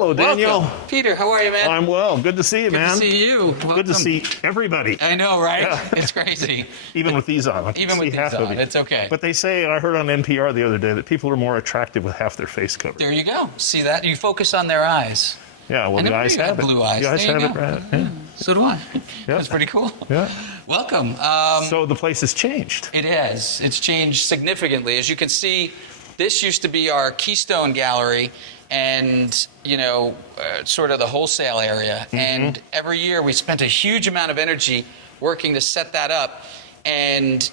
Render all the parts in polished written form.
Hello, Daniel. Welcome. Peter, how are you, man? I'm well. Good to see you, man. Good to see you. Welcome. Good to see everybody. I know, right? Yeah. It's crazy. Even with these on. Even with these on, it's okay. But they say, I heard on NPR the other day, that people are more attractive with half their face covered. There you go. See that? You focus on their eyes. Yeah, well, the eyes have it. Blue eyes. The eyes have it, right? Yeah. So do I. Yeah. That's pretty cool. Yeah. Welcome. So the place has changed. It has. It's changed significantly. As you can see, this used to be our Keystone Gallery and, you know, sort of the wholesale area. Mm-hmm. And every year we spent a huge amount of energy working to set that up. And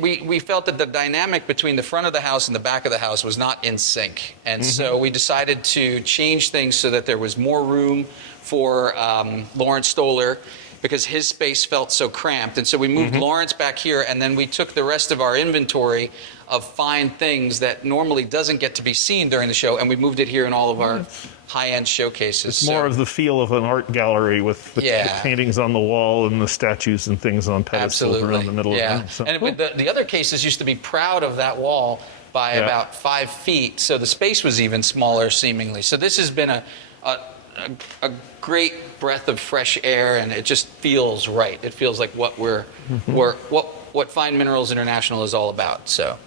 we felt that the dynamic between the front of the house and the back of the house was not in sync. And so we decided to change things so that there was more room for Lawrence Stoller, because his space felt so cramped. And so we moved Lawrence back here, and then we took the rest of our inventory of fine things that normally doesn't get to be seen during the show, and we moved it here in all of our high-end showcases. It's more of the feel of an art gallery with the paintings on the wall and the statues and things on pedestals around the middle of the room. So, and the other cases used to be proud of that wall by about 5 feet, so the space was even smaller seemingly. So this has been a great breath of fresh air, and it just feels right. It feels like what what Fine Minerals International is all about. So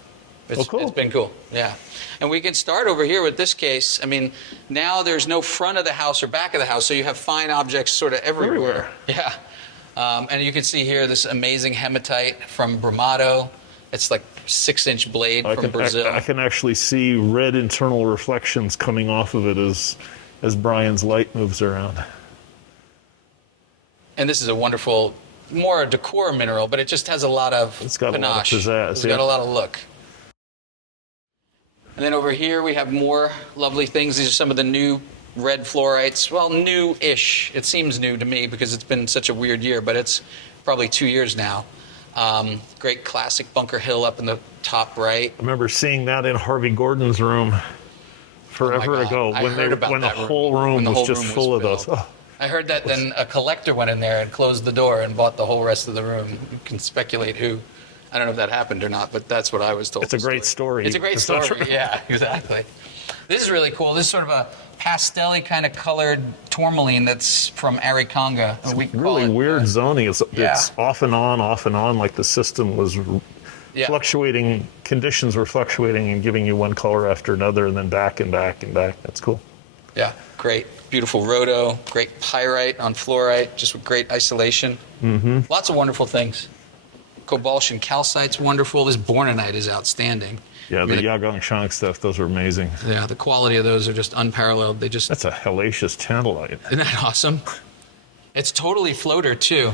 it's been cool. Yeah. And we can start over here with this case. I mean, now there's no front of the house or back of the house, so you have fine objects sort of everywhere. Yeah. And you can see here this amazing hematite from Brumado. It's like 6-inch blade from Brazil. I can actually see red internal reflections coming off of it as Brian's light moves around. And this is a wonderful, more a decor mineral, but it just has a lot of It's got panache. A lot of pizzazz. It's got a lot of look. And then over here we have more lovely things. These are some of the new red fluorites. Well, new-ish. It seems new to me because it's been such a weird year, but it's probably 2 years now. Great classic Bunker Hill up in the top right. I remember seeing that in Harvey Gordon's room forever ago when the whole room was just full of those. Oh. I heard that then a collector went in there and closed the door and bought the whole rest of the room. You can speculate who. I don't know if that happened or not, but that's what I was told. It's a great story. It's a great story. Yeah, exactly. This is really cool. This is sort of a pastel-y kind of colored tourmaline that's from Arikonga. It's really weird zoning. It's off and on, like the system was fluctuating. Conditions were fluctuating and giving you one color after another, and then back and back and back. That's cool. Yeah, great. Beautiful rhodo, great pyrite on fluorite, just with great isolation. Lots of wonderful things. Cobalt calcite's wonderful. This bornonite is outstanding. Yeah, the Yagong Shang stuff, those are amazing. Yeah, the quality of those are just unparalleled. That's a hellacious tantalite. Isn't that awesome? It's totally floater, too.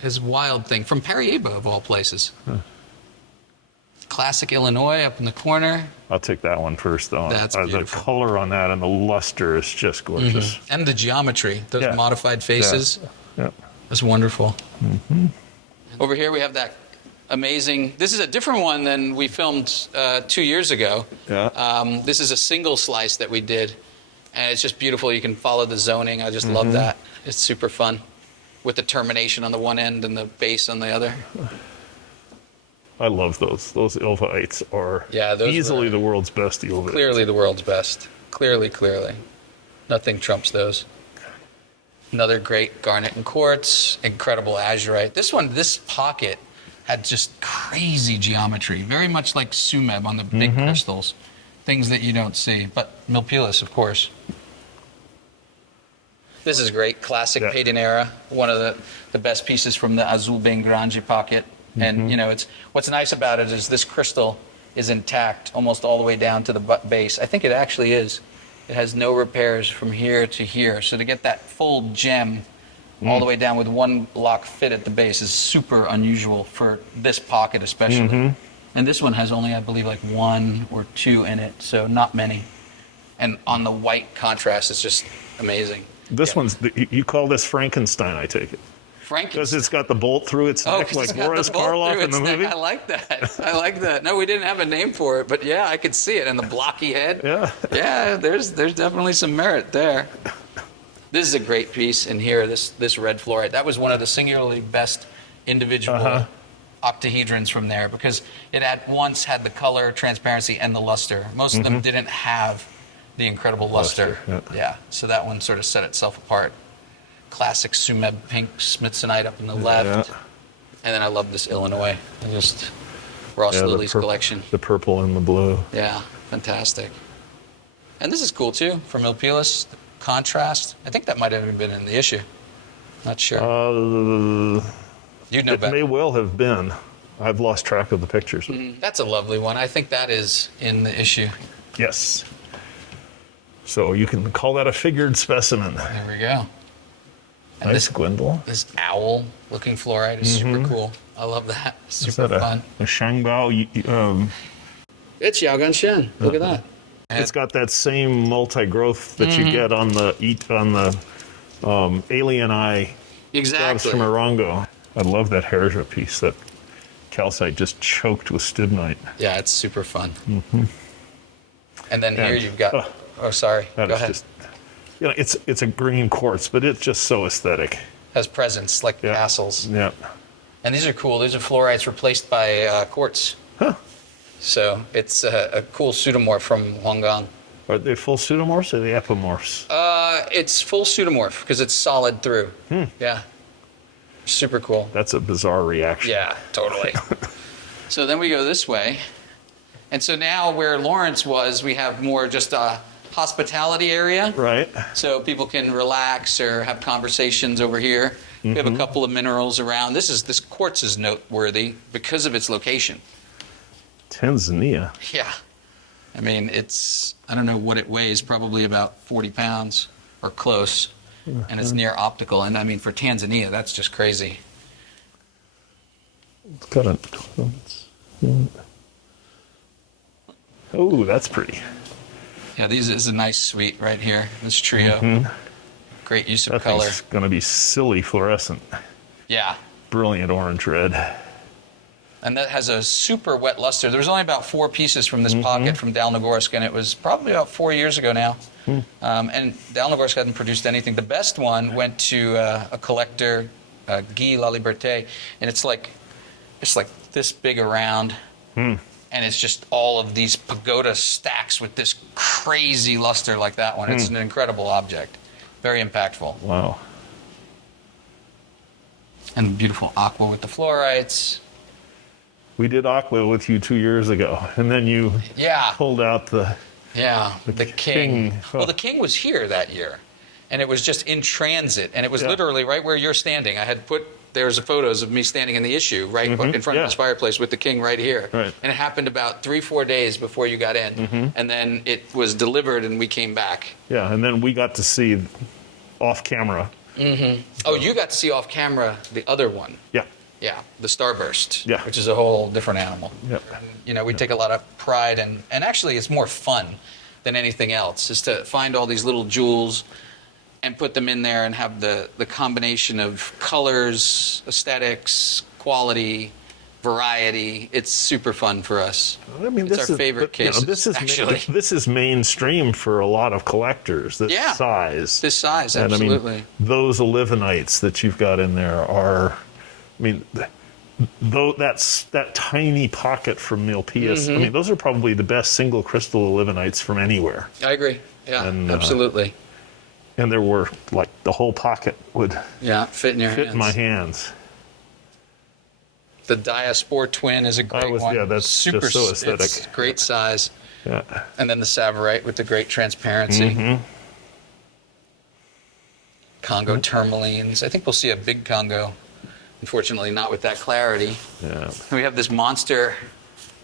His wild thing. From Paraíba, of all places. Huh. Classic Illinois up in the corner. I'll take that one first, though. That's beautiful. The color on that and the luster is just gorgeous. And the geometry, those modified faces. Yeah. That's wonderful. Over here we have that amazing, this is a different one than we filmed 2 years ago. Yeah. This is a single slice that we did, and it's just beautiful. You can follow the zoning. I just love that. It's super fun with the termination on the one end and the base on the other. I love those. Those ilvites are easily the world's best ilvites. Clearly the world's best. Clearly. Nothing trumps those. Another great garnet and quartz, incredible azurite. This pocket had just crazy geometry, very much like Sumeb on the big crystals, things that you don't see. But Milpilus, of course. This is great, classic Payton era, one of the best pieces from the Azul Bem Grande pocket. And you know, what's nice about it is this crystal is intact almost all the way down to the base. I think it actually is. It has no repairs from here to here. So to get that full gem all the way down with one lock fit at the base is super unusual for this pocket especially. And this one has only, I believe, like 1 or 2 in it, so not many. And on the white contrast, it's just amazing. This one's, you call this Frankenstein, I take it? Frankenstein. Because it's got the bolt through its neck, like Boris Karloff in the movie? I like that. No, we didn't have a name for it, but yeah, I could see it. And the blocky head. Yeah, there's definitely some merit there. This is a great piece in here, this red fluorite. That was one of the singularly best individual octahedrons from there, because it at once had the color, transparency, and the luster. Most of them didn't have the incredible luster. Yeah. So that one sort of set itself apart. Classic Sumeb pink Smithsonite up in the left. Yeah. And then I love this Illinois. Just Ross Lily's collection. The purple and the blue. Yeah, fantastic. And this is cool too, from Milpilas. Contrast. I think that might have even been in the issue. Not sure. You'd know It better. may well have been. I've lost track of the pictures. That's a lovely one. I think that is in the issue. Yes. So you can call that a figured specimen. There we go. And Nice Gwendol. this owl-looking fluorite is super cool. I love that. Super Is that fun. a Shangbao? It's Yaogan Shen. Look at that. It's got that same multi-growth that you get on the Alien Eye jobs Exactly. from Arango. I love that Herja piece, that calcite just choked with stibnite. Yeah, it's super fun. And then here you've got. oh, Oh, sorry. That Go is ahead. just, it's a green quartz, but it's just so aesthetic. Has presence like Yeah. castles. Yeah. And these are cool. These are fluorites replaced by quartz. Huh. So it's a cool pseudomorph from Huanggang. Are they full pseudomorphs or the epimorphs? It's full pseudomorph because it's solid through. Yeah. Super cool. That's a bizarre reaction. Yeah, totally. So then we go this way. And so now where Lawrence was, we have more just a hospitality area. Right. So people can relax or have conversations over here. We have a couple of minerals around. This quartz is noteworthy because of its location. Tanzania. Yeah. I mean, I don't know what it weighs, probably about 40 pounds or close. And it's near optical. And I mean, for Tanzania, that's just crazy. It's got a. Oh, that's pretty. Yeah, this is a nice suite right here. This trio. Great use of That color. thing's going to be silly fluorescent. Yeah. Brilliant orange red. And that has a super wet luster. There was only about 4 pieces from this pocket from Dalnogorsk, and it was probably about 4 years ago now. And Dalnogorsk hadn't produced anything. The best one went to a collector, Guy La Liberté, and it's like this big around, and it's just all of these pagoda stacks with this crazy luster like that one. It's an incredible object, very impactful. Wow. And beautiful aqua with the fluorites. We did aqua with you 2 years ago, and then you Yeah. pulled out the. Yeah, the king. king. Well, the king was here that year, and it was just in transit, and it was literally right where you're standing. I had there's photos of me standing in the issue right in front of this fireplace with the king right here. Right. And it happened about 3-4 days before you got in, and then it was delivered, and we came back. Yeah, and then we got to see off camera. Oh, you got to see off camera the other one. Yeah. Yeah, the starburst, Yeah. which is a whole different animal. Yep. You know, we take a lot of pride, and actually it's more fun than anything else, is to find all these little jewels and put them in there and have the combination of colors, aesthetics, quality, variety. It's super fun for us. I mean, It's our favorite case, actually. This is mainstream for a lot of collectors. This size. This size, And absolutely. I mean, those olivinites that you've got in there are, I mean, though that tiny pocket from Milpilas. I mean, those are probably the best single crystal olivinites from anywhere. I agree. Yeah, And, absolutely. And there were like the whole pocket would Fit in your fit hands. in my hands. The Diaspore Twin is a great one. Yeah, that's super just so aesthetic. It's great size. Yeah. And then the Savorite with the great transparency. Congo tourmalines. I think we'll see a big Congo. Unfortunately, not with that clarity. Yeah. And we have this monster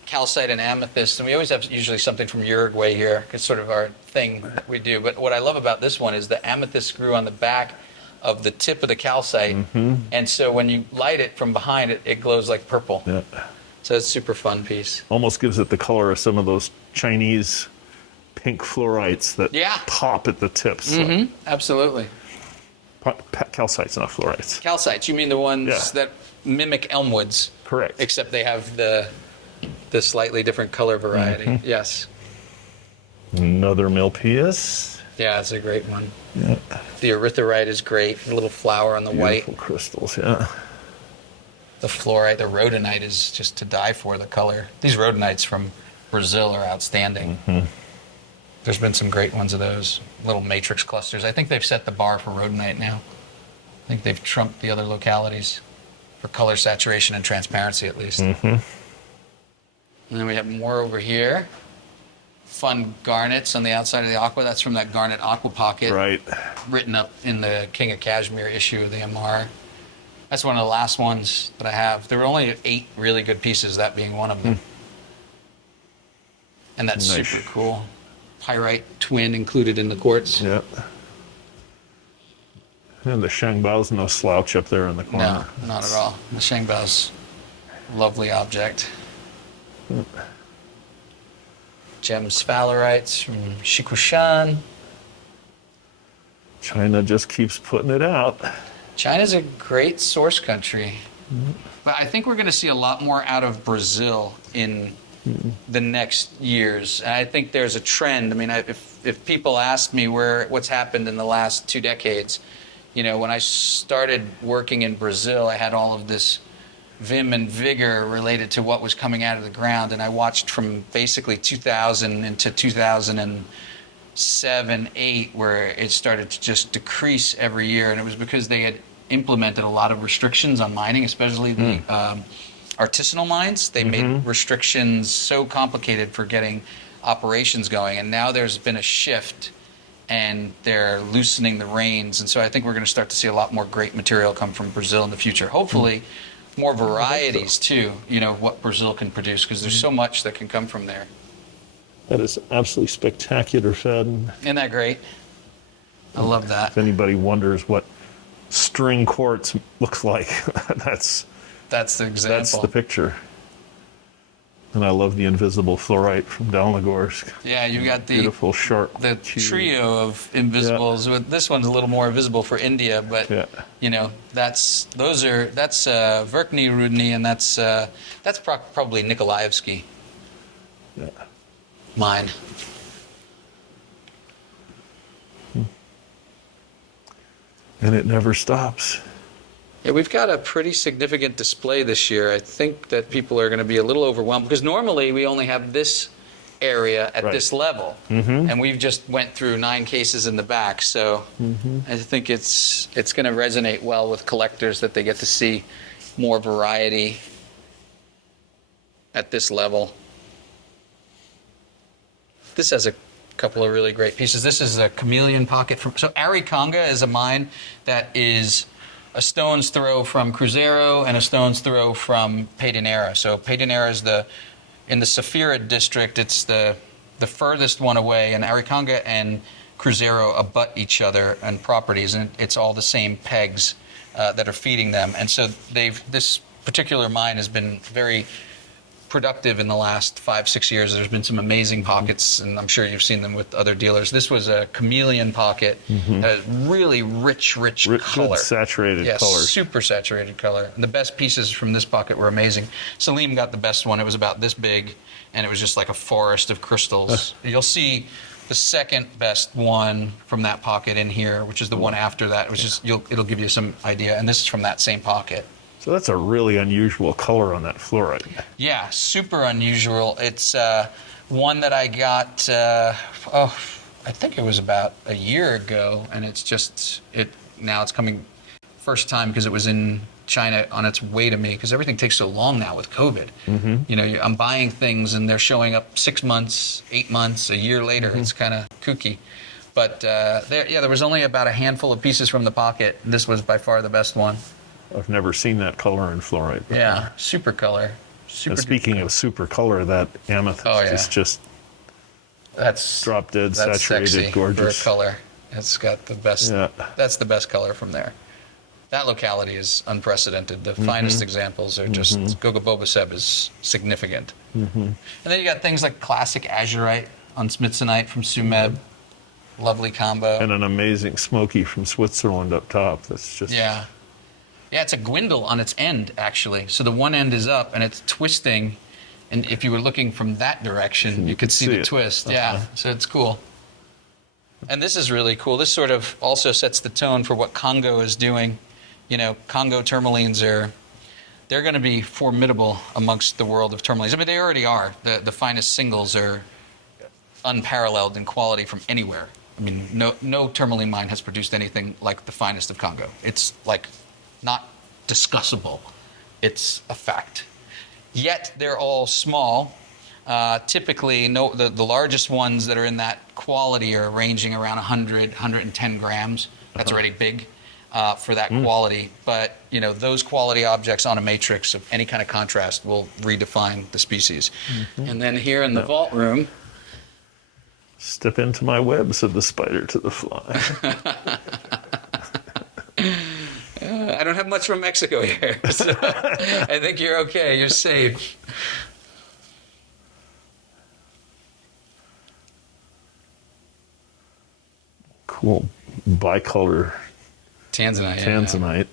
calcite and amethyst, and we always have usually something from Uruguay here. It's sort of our thing that we do. But what I love about this one is the amethyst grew on the back of the tip of the calcite, and so when you light it from behind it, it glows like purple. Yeah. So it's a super fun piece. Almost gives it the color of some of those Chinese pink fluorites that pop at the tips. Like, Absolutely. calcites, not fluorites. Calcites, you mean the ones that mimic elmwoods? Correct. Except they have the slightly different color variety. Yes. Another Milpilas. Yeah, it's a great one. Yeah. The erythrite is great. A little flower on the Beautiful white. crystals, yeah. The fluorite, the rhodonite is just to die for, the color. These rhodonites from Brazil are outstanding. There's been some great ones of those little matrix clusters. I think they've set the bar for rhodonite now. I think they've trumped the other localities for color saturation and transparency, at least. Mm-hmm. And then we have more over here. Fun garnets on the outside of the aqua. That's from that garnet aqua pocket. Right. Written up in the King of Kashmir issue of the MR. That's one of the last ones that I have. There were only 8 really good pieces, that being one of them. And that's Nice. super cool. Pyrite twin included in the quartz. Yeah. And the Shangbao's no slouch up there in the corner. No, not at all. The Shangbao's lovely object. Gem sphalerites from Shikushan. China just keeps putting it out. China's a great source country. But I think we're going to see a lot more out of Brazil in the next years. And I think there's a trend. I mean, if people ask me what's happened in the last 2 decades, you know, when I started working in Brazil, I had all of this vim and vigor related to what was coming out of the ground. And I watched from basically 2000 into 2007, 8, where it started to just decrease every year. And it was because they had implemented a lot of restrictions on mining, especially the artisanal mines. They made restrictions so complicated for getting operations going. And now there's been a shift and they're loosening the reins. And so I think we're going to start to see a lot more great material come from Brazil in the future. Hopefully more varieties too, you know, what Brazil can produce, because there's so much that can come from there. That is absolutely spectacular, Fed. Isn't that great? I love that. If anybody wonders what string quartz looks like, that's the example. that's the picture. And I love the invisible fluorite from Dalnagorsk. Yeah, you got the Beautiful, sharp. the cube. trio of invisibles. With this one's a little more visible for India, but you know, that's Verkhney Rudny, and that's probably Nikolaevsky. Yeah. Mine. And it never stops. Yeah, we've got a pretty significant display this year. I think that people are going to be a little overwhelmed because normally we only have this area at this level, and we've just went through 9 cases in the back. So I think it's going to resonate well with collectors that they get to see more variety at this level. This has a couple of really great pieces. This is a chameleon pocket from. So Arikonga is a mine that is a stone's throw from Cruzeiro and a stone's throw from Pederneiras. So Pederneiras is in the Safira district. It's the furthest one away, and Arikonga and Cruzeiro abut each other and properties, and it's all the same pegs that are feeding them. And so this particular mine has been very productive in the last 5-6 years. There's been some amazing pockets, and I'm sure you've seen them with other dealers. This was a chameleon pocket, really rich color. Good saturated color. Super saturated color. And the best pieces from this pocket were amazing. Salim got the best one. It was about this big, and it was just like a forest of crystals. You'll see the second best one from that pocket in here, which is the one after that, which is it'll give you some idea. And this is from that same pocket. So that's a really unusual color on that fluorite. Yeah, super unusual. It's one that I got, I think it was about a year ago, and now it's coming first time because it was in China on its way to me, because everything takes so long now with COVID. You know, I'm buying things and they're showing up 6 months, 8 months, a year later. It's kind of kooky. But there was only about a handful of pieces from the pocket. This was by far the best one. I've never seen that color in fluorite. Yeah, super color. And speaking of super color, that amethyst is just drop dead, saturated, sexy gorgeous. For a color. It's got the best. Yeah. That's the best color from there. That locality is unprecedented. The finest examples are just Gogobobaseb is significant. And then you got things like classic azurite on smithsonite from Sumeb. Lovely combo. And an amazing smoky from Switzerland up top. That's just Yeah, it's a gwindle on its end, actually. So the one end is up, and it's twisting. And if you were looking from that direction, you could see the twist. Yeah, so it's cool. And this is really cool. This sort of also sets the tone for what Congo is doing. You know, Congo tourmalines they're going to be formidable amongst the world of tourmalines. I mean, they already are. The finest singles are unparalleled in quality from anywhere. I mean, no tourmaline mine has produced anything like the finest of Congo. It's like not discussable. It's a fact. Yet they're all small. Typically, the largest ones that are in that quality are ranging around 100, 110 grams. That's already big for that quality. But, you know, those quality objects on a matrix of any kind of contrast will redefine the species. And then here in the vault room... Step into my web, said the spider to the fly. I don't have much from Mexico here, so I think you're okay. You're safe. Cool bicolor Tanzanite.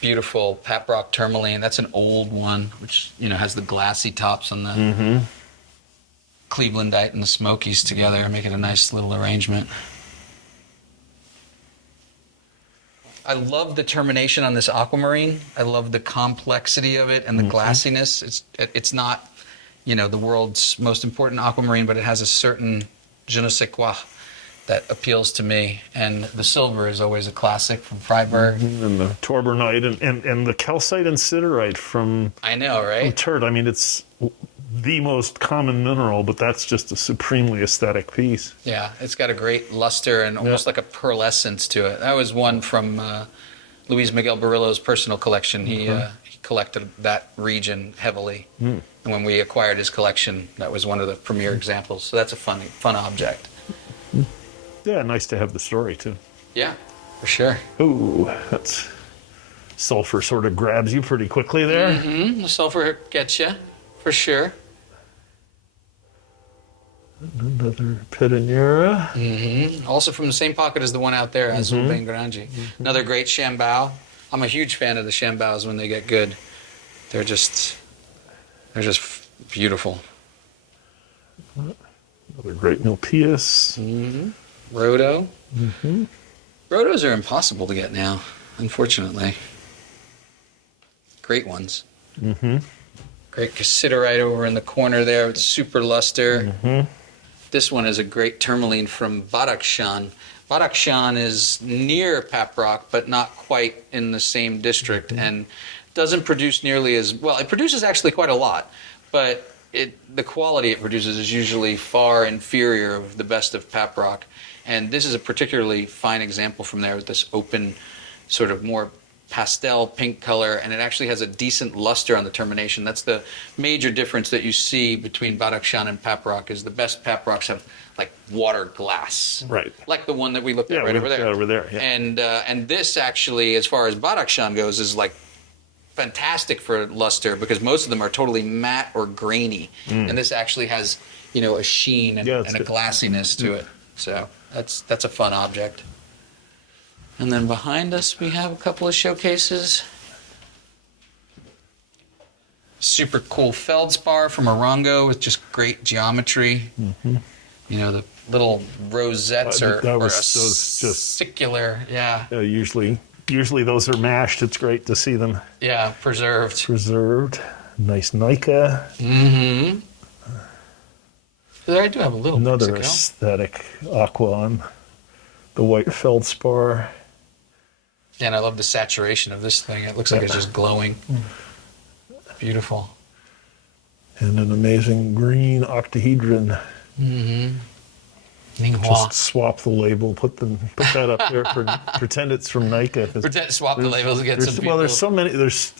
Beautiful Paprock tourmaline. That's an old one, which, you know, has the glassy tops on the Clevelandite and the Smokies together, make it a nice little arrangement. I love the termination on this aquamarine. I love the complexity of it and the glassiness. It's not, you know, the world's most important aquamarine, but it has a certain je ne sais quoi that appeals to me. And the silver is always a classic from Freiburg. And the tourmaline and the calcite and siderite from... I know, right? From Turd. I mean, it's the most common mineral, but that's just a supremely aesthetic piece. Yeah, it's got a great luster and almost like a pearlescence to it. That was one from Luis Miguel Barillo's personal collection. He collected that region heavily. And when we acquired his collection, that was one of the premier examples. So that's a fun object. Yeah, nice to have the story, too. Yeah, for sure. Ooh, that's... Sulfur sort of grabs you pretty quickly there. The sulfur gets you, for sure. Another Pedinera. Also from the same pocket as the one out there, Azul Ben Grande. Another great Chambao. I'm a huge fan of the Chambaos when they get good. They're just beautiful. Another great Milpias. Rhodo. Rhodos are impossible to get now, unfortunately. Great ones. Great cassiterite over in the corner there with super luster. This one is a great tourmaline from Badakhshan. Badakhshan is near Paprock, but not quite in the same district, and doesn't produce nearly as well. It produces actually quite a lot, but the quality it produces is usually far inferior of the best of Paprock. And this is a particularly fine example from there with this open, sort of more pastel pink color, and it actually has a decent luster on the termination. That's the major difference that you see between Badakhshan and Paprock, is the best Paprocks have like water glass. Right. Like the one that we looked at right over there. Yeah, over there. Yeah. And this actually, as far as Badakhshan goes, is like fantastic for luster because most of them are totally matte or grainy. And this actually has, you know, a sheen and a glassiness to it. So that's a fun object. And then behind us we have a couple of showcases. Super cool feldspar from Orongo with just great geometry. You know, the little rosettes are circular. Yeah. Usually those are mashed. It's great to see them. Yeah, preserved. Nice Nika. There I do have a little Another Mexico. aesthetic aqua on the white feldspar. Yeah, and I love the saturation of this thing. It looks like it's just glowing. Beautiful. And an amazing green octahedron. Just swap the label, put that up there, pretend it's from Nika. Swap the labels and get some people. Well, there's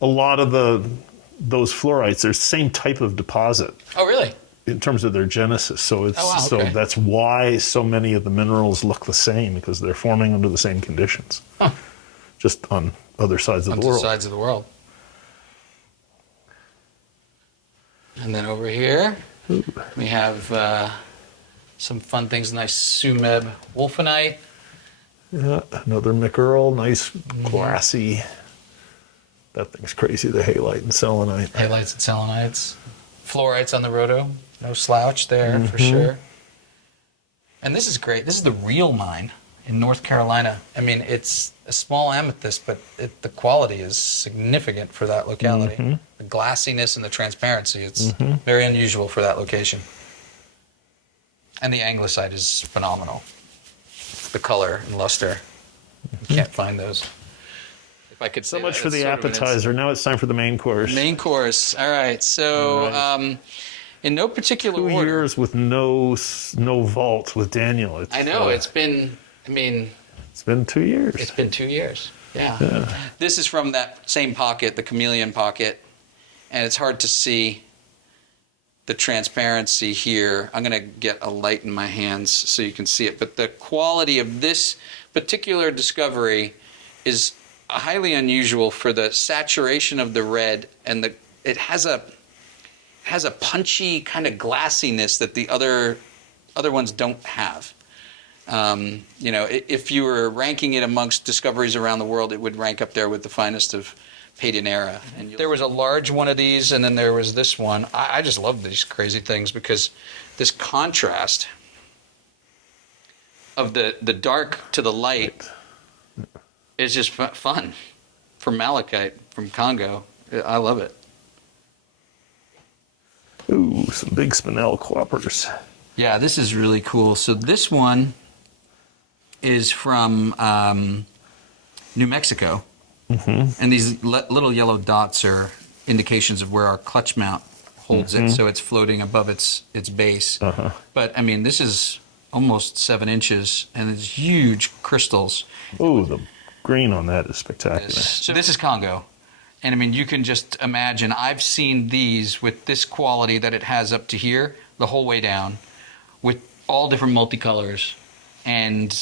a lot of those fluorites. There's the same type of deposit. Oh, really? In terms of their genesis, so okay. That's why so many of the minerals look the same, because they're forming under the same conditions, just on other sides of the world. Sides of the world. And then over here we have some fun things. Nice Sumeb wolfenite. Yeah, another McEarl, nice glassy. That thing's crazy. The halite and selenite. Halites and selenites. Fluorites on the Rhodo. No slouch there for sure. And this is great. This is the real mine. in North Carolina. I mean, it's a small amethyst, but the quality is significant for that locality. The glassiness and the transparency, it's very unusual for that location. And the anglicite is phenomenal. The color and luster. You can't find those. If I could So say much that, for it's the sort of an appetizer. Now it's time for the main course. main course. All right. So, All right. in no particular 2 order. years with no vault with Daniel. I know it's been. I mean, it's been 2 years. it's been 2 years. Yeah. This is from that same pocket, the chameleon pocket, and it's hard to see the transparency here. I'm going to get a light in my hands so you can see it. But the quality of this particular discovery is highly unusual for the saturation of the red, and it has a punchy kind of glassiness that the other ones don't have. You know, if you were ranking it amongst discoveries around the world, it would rank up there with the finest of Patinera. And there was a large one of these, and then there was this one. I just love these crazy things because this contrast of the dark to the light is just fun. From malachite, from Congo. I love it. Ooh, some big spinel cloppers. Yeah, this is really cool. So this one is from New Mexico. And these little yellow dots are indications of where our clutch mount holds it, so it's floating above its base. But I mean, this is almost 7 inches, and it's huge crystals. Ooh, the green on that is spectacular. So this is Congo. And I mean, you can just imagine, I've seen these with this quality that it has up to here, the whole way down, with all different multicolors. And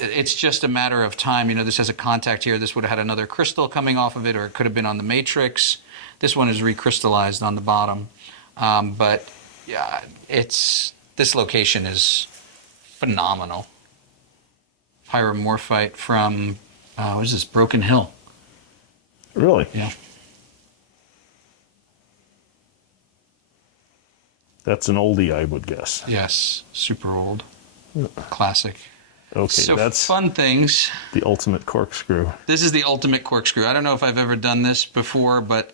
it's just a matter of time. You know, this has a contact here. This would have had another crystal coming off of it, or it could have been on the matrix. This one is recrystallized on the bottom. But yeah, this location is phenomenal. Pyromorphite from, what is this, Broken Hill. Really? Yeah. That's an oldie, I would guess. Yes, super old. Classic. Okay, So that's fun things. the ultimate corkscrew. This is the ultimate corkscrew. I don't know if I've ever done this before, but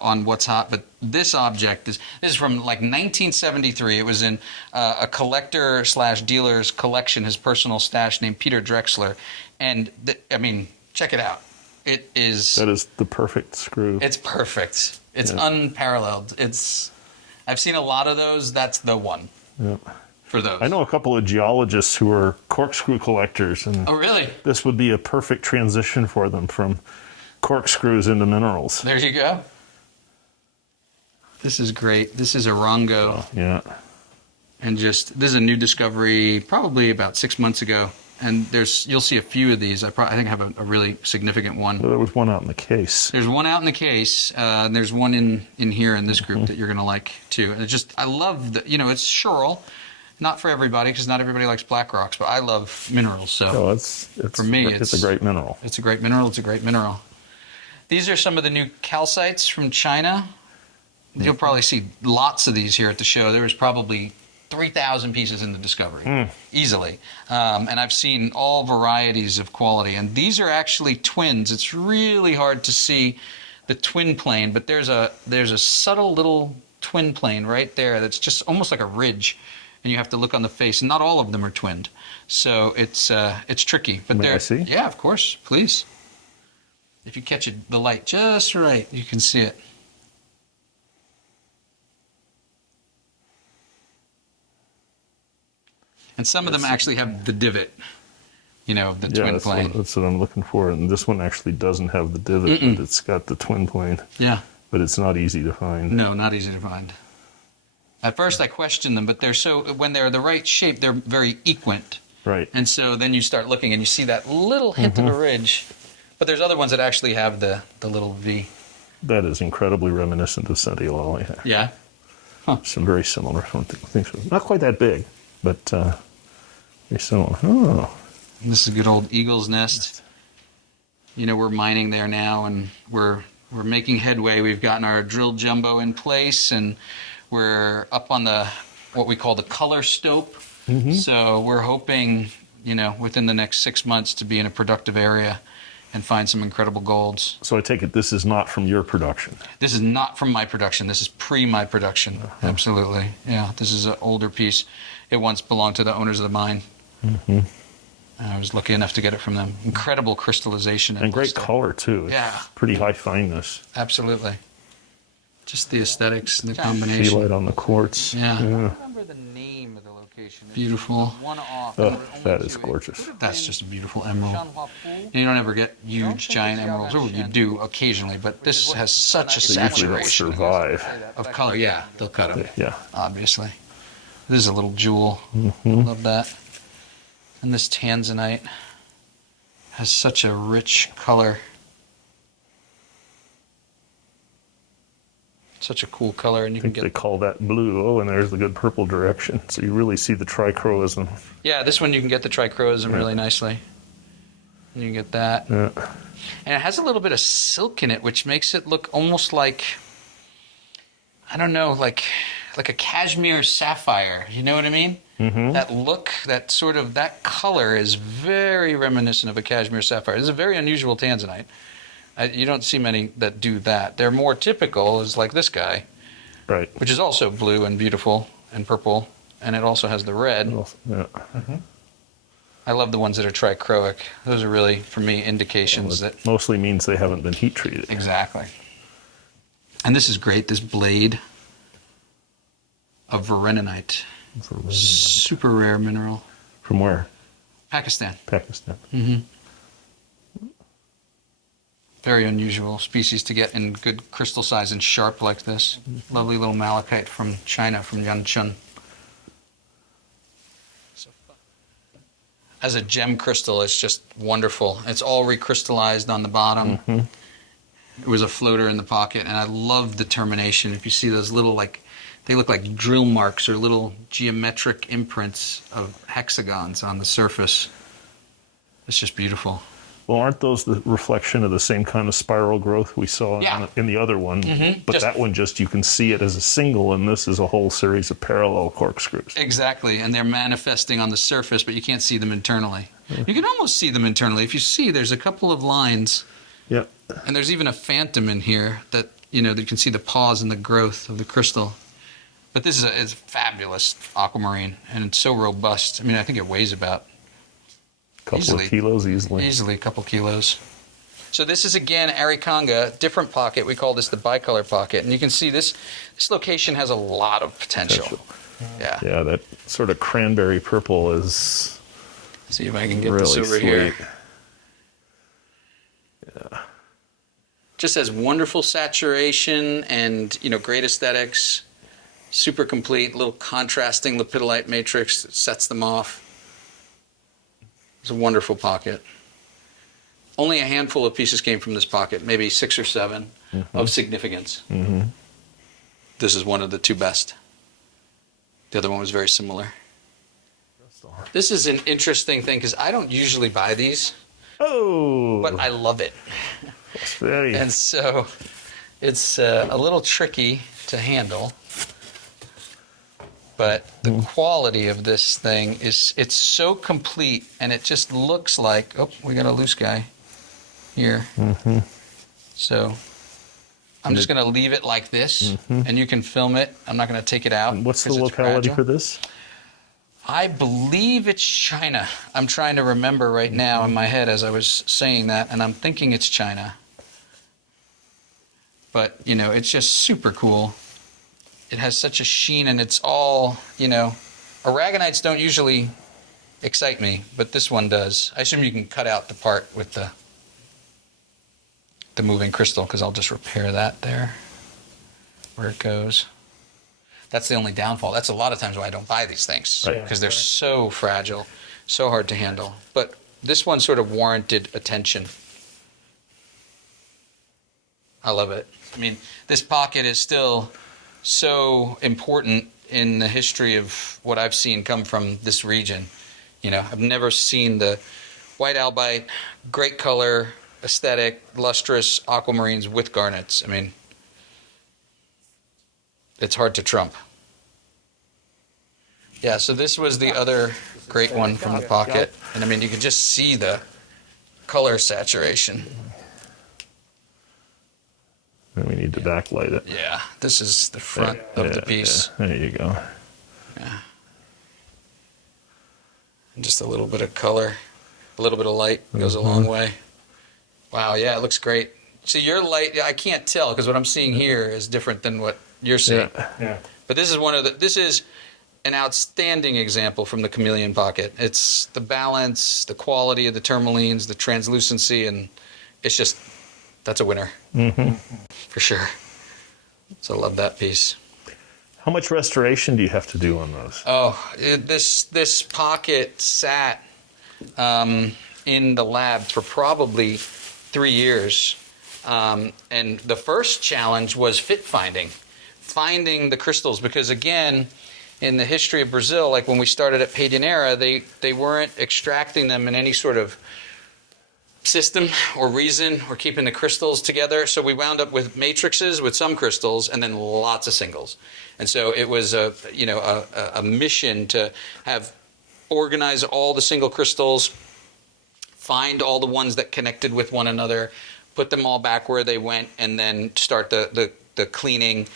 on What's Hot, but this object this is from like 1973. It was in a collector / dealer's collection, his personal stash, named Peter Drexler. And I mean, check it out. It is. That is the perfect screw. It's perfect. It's unparalleled. I've seen a lot of those. That's the one. Yeah. For those. I know a couple of geologists who are corkscrew collectors, and Oh, really? this would be a perfect transition for them from corkscrews into minerals. There you go. This is great. This is Orongo. Yeah. And this is a new discovery probably about 6 months ago. And you'll see a few of these. I think I have a really significant one. There was one out in the case. There's one out in the case, and there's one in here in this group that you're going to like too. And I love it's Schurl. Not for everybody, because not everybody likes black rocks, but I love minerals. So Oh, it's for me, it's a great mineral. It's a great mineral. It's a great mineral. These are some of the new calcites from China. You'll probably see lots of these here at the show. There was probably 3,000 pieces in the discovery, easily. And I've seen all varieties of quality. And these are actually twins. It's really hard to see the twin plane, but there's a subtle little twin plane right there that's just almost like a ridge. And you have to look on the face. And not all of them are twinned. So it's tricky. But May I see? Yeah, of course. Please. If you catch the light just right, you can see it. And some of them actually have the divot, the twin plane. That's what I'm looking for. And this one actually doesn't have the divot, but it's got the twin plane. Yeah. But it's not easy to find. No, not easy to find. At first I questioned them, but when they're the right shape, they're very equant. Right. And so then you start looking and you see that little hint of a ridge. But there's other ones that actually have the little V. That is incredibly reminiscent of Sentiolali. Yeah. Some very similar things. Not quite that big, but very similar. Oh. This is a good old eagle's nest. We're mining there now, and we're making headway. We've gotten our drill jumbo in place, and we're up on what we call the color stope. So we're hoping, within the next 6 months to be in a productive area and find some incredible golds. So I take it this is not from your production. This is not from my production. This is pre my production. Absolutely. Yeah, this is an older piece. It once belonged to the owners of the mine. I was lucky enough to get it from them. Incredible crystallization. And great color, too. It's Yeah. pretty high fineness. Absolutely. Just the aesthetics and the combination. Feelite on the quartz. Yeah. I don't remember the name of the location. Beautiful. One off. Oh, that is gorgeous. That's just a beautiful emerald. You don't ever get huge, giant emeralds, or you do occasionally, but this has such a They usually don't saturation survive. of color. Yeah, they'll cut them, Yeah. obviously. This is a little jewel. Love that. And this tanzanite has such a rich color. Such a cool color, and you I can think they get. call that blue. Oh, and there's the good purple direction. So you really see the trichroism. Yeah, this one you can get the trichroism really nicely. And you get that. Yeah. And it has a little bit of silk in it, which makes it look almost like, I don't know, like a cashmere sapphire. You know what I mean? That look, that color is very reminiscent of a cashmere sapphire. It's a very unusual tanzanite. You don't see many that do that. They're more typical, is like this guy, Right. which is also blue and beautiful and purple, and it also has the red. Yeah. I love the ones that are trichroic. Those are really, for me, indications that... Mostly means they haven't been heat treated. Exactly. And this is great, this blade of varenonite. Super rare mineral. From where? Pakistan. Pakistan. Very unusual species to get in good crystal size and sharp like this. Lovely little malachite from China, from Yanchun. As a gem crystal, it's just wonderful. It's all recrystallized on the bottom. It was a floater in the pocket, and I love the termination. If you see those little, they look like drill marks or little geometric imprints of hexagons on the surface. It's just beautiful. Well, aren't those the reflection of the same kind of spiral growth we saw in the other one? But that one you can see it as a single, and this is a whole series of parallel corkscrews. Exactly, and they're manifesting on the surface, but you can't see them internally. You can almost see them internally. If you see, there's a couple of lines, Yep. and there's even a phantom in here that, that you can see the pause and the growth of the crystal. But this is a fabulous aquamarine, and it's so robust. I mean, I think it weighs about Couple of kilos easily. Easily a couple kilos. So this is again Arikanga, different pocket. We call this the bicolor pocket, and you can see this location has a lot of potential. Yeah. Yeah, that sort of cranberry purple is. See if I can get really this over sweet. here. Yeah. Just has wonderful saturation and great aesthetics. Super complete, little contrasting lepidolite matrix that sets them off. It's a wonderful pocket. Only a handful of pieces came from this pocket, maybe 6 or 7 of significance. This is one of the 2 best. The other one was very similar. This is an interesting thing because I don't usually buy these, Oh! but I love it. It's very. And so it's a little tricky to handle. But the quality of this thing it's so complete, and it just looks like, oh, we got a loose guy here. So I'm just going to leave it like this, and you can film it. I'm not going to take it out. And what's the 'cause it's locality fragile. for this? I believe it's China. I'm trying to remember right now in my head as I was saying that, and I'm thinking it's China. But, it's just super cool. It has such a sheen, and it's all, aragonites don't usually excite me, but this one does. I assume you can cut out the part with the moving crystal, because I'll just repair that there, where it goes. That's the only downfall. That's a lot of times why I don't buy these things, because they're so fragile, so hard to handle. But this one sort of warranted attention. I love it. I mean, this pocket is still so important in the history of what I've seen come from this region. I've never seen the white albite, great color, aesthetic, lustrous aquamarines with garnets. I mean, it's hard to trump. Yeah, so this was the other Great one from the pocket. And I mean, you can just see the color saturation. And we need to backlight it. Yeah, this is the front of the piece. Yeah. There you go. Yeah. And just a little bit of color, a little bit of light goes a long way. Wow, yeah, it looks great. See, your light, I can't tell because what I'm seeing here is different than what you're seeing. Yeah. But this is this is an outstanding example from the chameleon pocket. It's the balance, the quality of the tourmalines, the translucency, and it's just, that's a winner. For sure. So I love that piece. How much restoration do you have to do on those? Oh, this pocket sat in the lab for probably 3 years. And the first challenge was finding the crystals, because again, in the history of Brazil, like when we started at Pedinera, they weren't extracting them in any sort of system or reason or keeping the crystals together. So we wound up with matrices with some crystals and then lots of singles. And so it was a mission to organize all the single crystals, find all the ones that connected with one another, put them all back where they went, and then start the cleaning.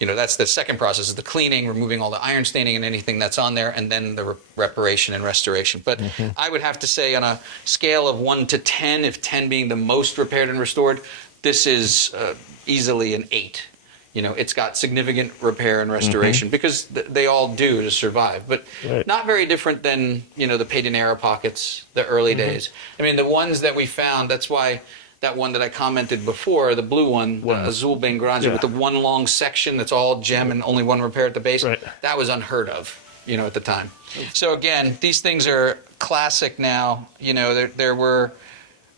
That's the second process, is the cleaning, removing all the iron staining and anything that's on there, and then the reparation and restoration. But I would have to say, on a scale of 1 to 10, if 10 being the most repaired and restored, this is easily an 8. It's got significant repair and restoration because they all do to survive, but not very different than, the Pedinera pockets, the early days. I mean, the ones that we found, that's why that one that I commented before, the blue one, Azul Bem Grande, with the one long section that's all gem and only one repair at the base, that was unheard of, at the time. So again, these things are classic now. There were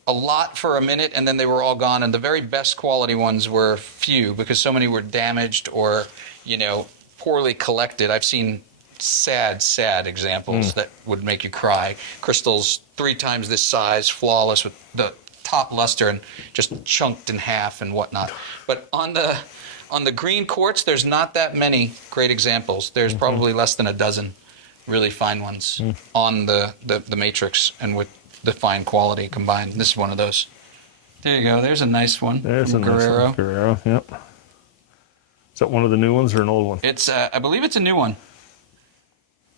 a lot for a minute, and then they were all gone, and the very best quality ones were few because so many were damaged or, poorly collected. I've seen sad examples that would make you cry. Crystals 3 times this size, flawless, with the top luster and just chunked in half and whatnot. But on the green quartz, there's not that many great examples. There's probably less than a dozen really fine ones on the matrix and with the fine quality combined. This is one of those. There you go. There's a nice one. There's a Guerrero. nice one. Guerrero, yep. Is that one of the new ones or an old one? It's I believe it's a new one.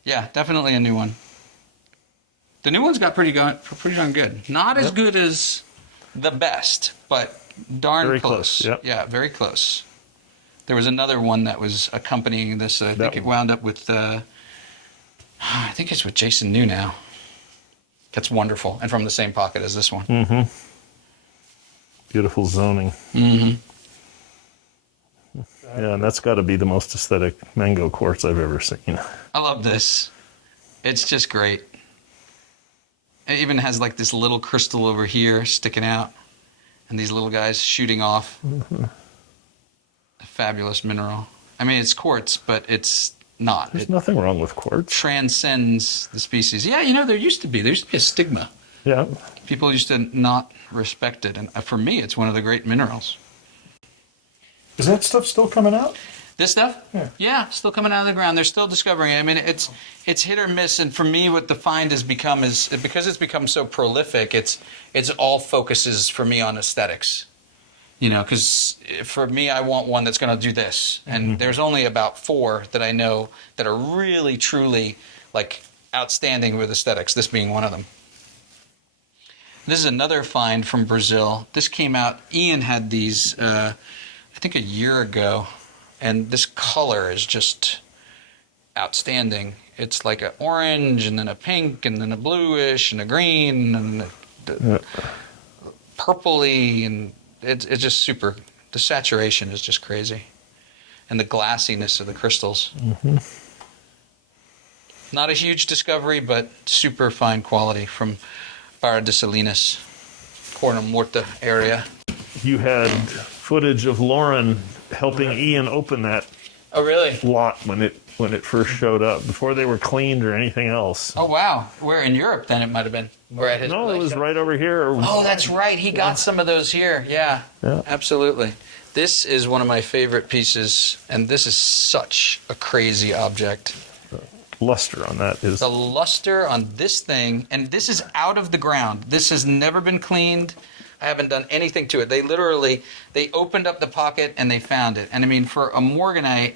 Yeah, definitely a new one. The new one's got pretty darn good. Not as good as the best, but darn very close. Yep. Yeah, very close. There was another one that was accompanying this. I think it wound up with, I think it's with Jason New now. That's wonderful, and from the same pocket as this one. Beautiful zoning. Yeah, and that's got to be the most aesthetic mango quartz I've ever seen. I love this. It's just great. It even has like this little crystal over here sticking out, and these little guys shooting off. A fabulous mineral. I mean, it's quartz, but it's not. There's nothing wrong with quartz. Transcends the species. Yeah, there used to be a stigma. Yeah. People used to not respect it, and for me, it's one of the great minerals. Is that stuff still coming out? This stuff? Yeah. Still coming out of the ground. They're still discovering it. I mean, it's hit or miss, and for me, what the find has become is, because it's become so prolific, it's all focuses for me on aesthetics. Because for me, I want one that's going to do this, and there's only about 4 that I know that are really, truly, like, outstanding with aesthetics, this being one of them. This is another find from Brazil. This came out, Ian had these, I think a year ago. And this color is just outstanding. It's like an orange, and then a pink, and then a bluish, and a green, and a purpley, and it's just super. The saturation is just crazy. And the glassiness of the crystals. Not a huge discovery, but super fine quality from Barra de Salinas, Corna Morta area. You had footage of Lauren helping Ian open that Oh, really? lot when it first showed up, before they were cleaned or anything else. Oh, wow. Where in Europe, then, it might have been? Or at his No, place? it was right over here. Oh, that's right. He got some of those here. Yeah, absolutely. This is one of my favorite pieces, and this is such a crazy object. luster on that is. The luster on this thing, and this is out of the ground. This has never been cleaned. I haven't done anything to it. They opened up the pocket and they found it. And I mean, for a morganite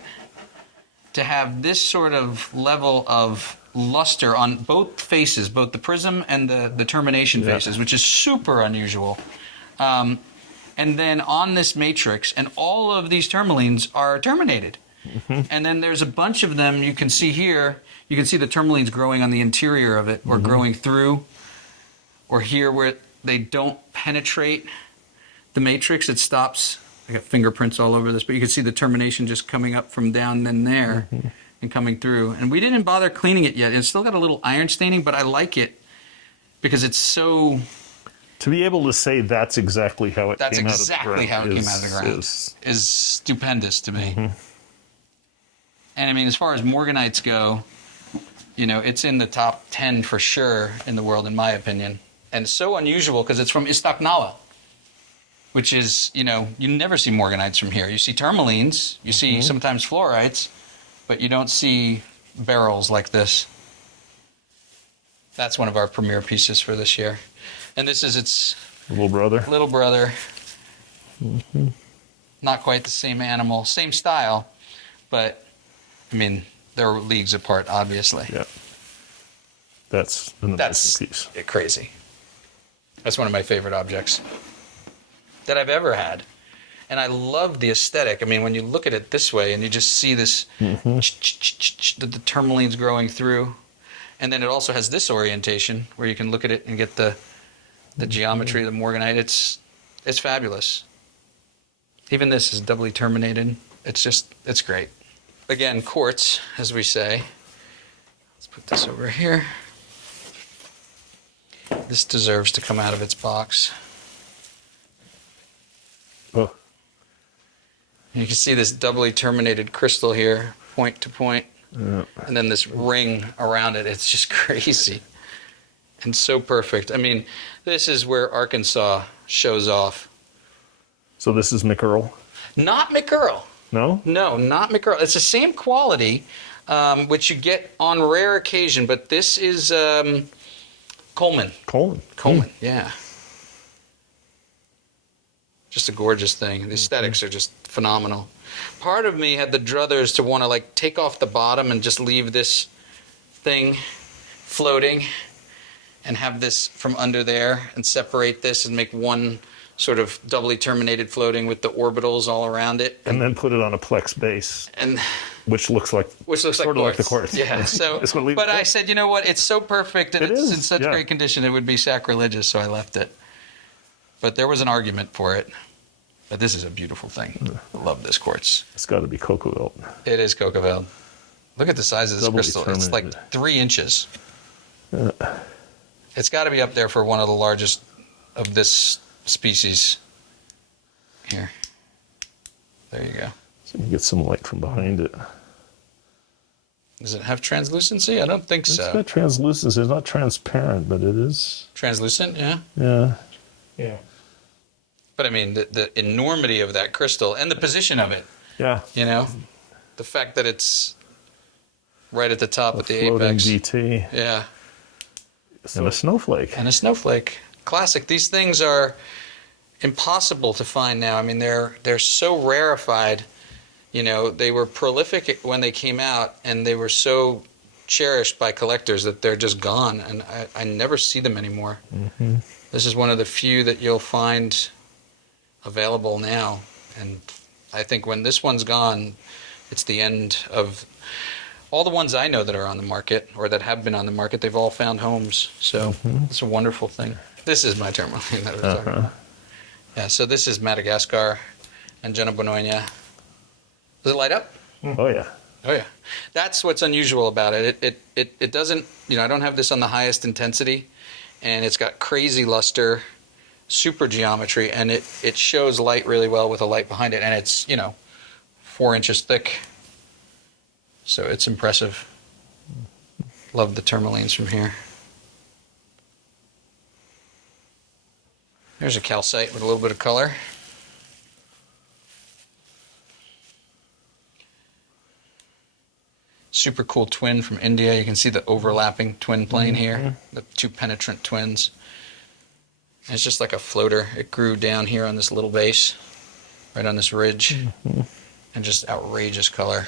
to have this sort of level of luster on both faces, both the prism and the termination faces, which is super unusual. And then on this matrix, and all of these tourmalines are terminated. And then there's a bunch of them you can see here. You can see the tourmalines growing on the interior of it, or growing through, or here where they don't penetrate the matrix. It stops. I got fingerprints all over this, but you can see the termination just coming up from down in there and coming through. And we didn't bother cleaning it yet. It's still got a little iron staining, but I like it because it's so... To be able to say that's exactly how it came out of the ground. That's exactly how it came out of the ground. Is stupendous to me. And I mean, as far as morganites go, you know, it's in the top 10 for sure in the world, in my opinion. And it's so unusual because it's from Istoknala, which is, you know, you never see morganites from here. You see tourmalines, you see sometimes fluorites, but you don't see barrels like this. That's one of our premier pieces for this year. And this is its Little brother. little brother. Not quite the same animal, same style, but I mean, they're leagues apart, obviously. Yeah. That's an amazing piece. Crazy. That's one of my favorite objects that I've ever had. And I love the aesthetic. I mean, when you look at it this way and you just see this, the tourmalines growing through. And then it also has this orientation where you can look at it and get the geometry of the morganite. It's fabulous. Even this is doubly terminated. It's great. Again, quartz, as we say. Let's put this over here. This deserves to come out of its box. Oh, You can see this doubly terminated crystal here, point to point. yeah. And then this ring around it. It's just crazy. And so perfect. I mean, this is where Arkansas shows off. So this is McEarl? Not McEarl. No? No, not McEarl. It's the same quality, which you get on rare occasion, but this is Coleman. Coleman. Yeah. Just a gorgeous thing. The aesthetics are just phenomenal. Part of me had the druthers to want to like take off the bottom and just leave this thing floating and have this from under there and separate this and make one sort of doubly terminated floating with the orbitals all around it. And then put it on a plex base, And which looks like sort of like the quartz. Yeah. So, but I said, you know what? It's so perfect and it's in such great condition. It would be sacrilegious, so I left it. But there was an argument for it. But this is a beautiful thing. I love this quartz. It's got to be Cocovelt. It is Cocoveld. Look at the size of this Doubly crystal. It's like terminated. 3 inches. It's got to be up there for one of the largest of this species. Here. There you go. So you can get some light from behind it. Does it have translucency? I don't think It's so. got translucency. It's not transparent, but it is. Translucent, yeah. Yeah. Yeah. But I mean, the enormity of that crystal and the position of it, Yeah. you know? The fact that it's right at the top at the Floating apex. DT. Yeah. And a snowflake. And a snowflake. Classic. These things are impossible to find now. I mean, they're so rarefied. You know, they were prolific when they came out, and they were so cherished by collectors that they're just gone, and I never see them anymore. Mm-hmm. This is one of the few that you'll find available now, and I think when this one's gone, it's the end of all the ones I know that are on the market or that have been on the market. They've all found homes, so it's a wonderful thing. This is my tourmaline that I was talking about. Yeah, so this is Madagascar and Bononia. Does it light up? Oh, yeah. Oh yeah, that's what's unusual about it. It doesn't, you know, I don't have this on the highest intensity, and it's got crazy luster, super geometry, and it shows light really well with a light behind it, and it's, you know, 4 inches thick, so it's impressive. Love the tourmalines from here. There's a calcite with a little bit of color. super cool twin from India. You can see the overlapping twin plane here, the two penetrant twins. And it's just like a floater. It grew down here on this little base, right on this ridge, and just outrageous color.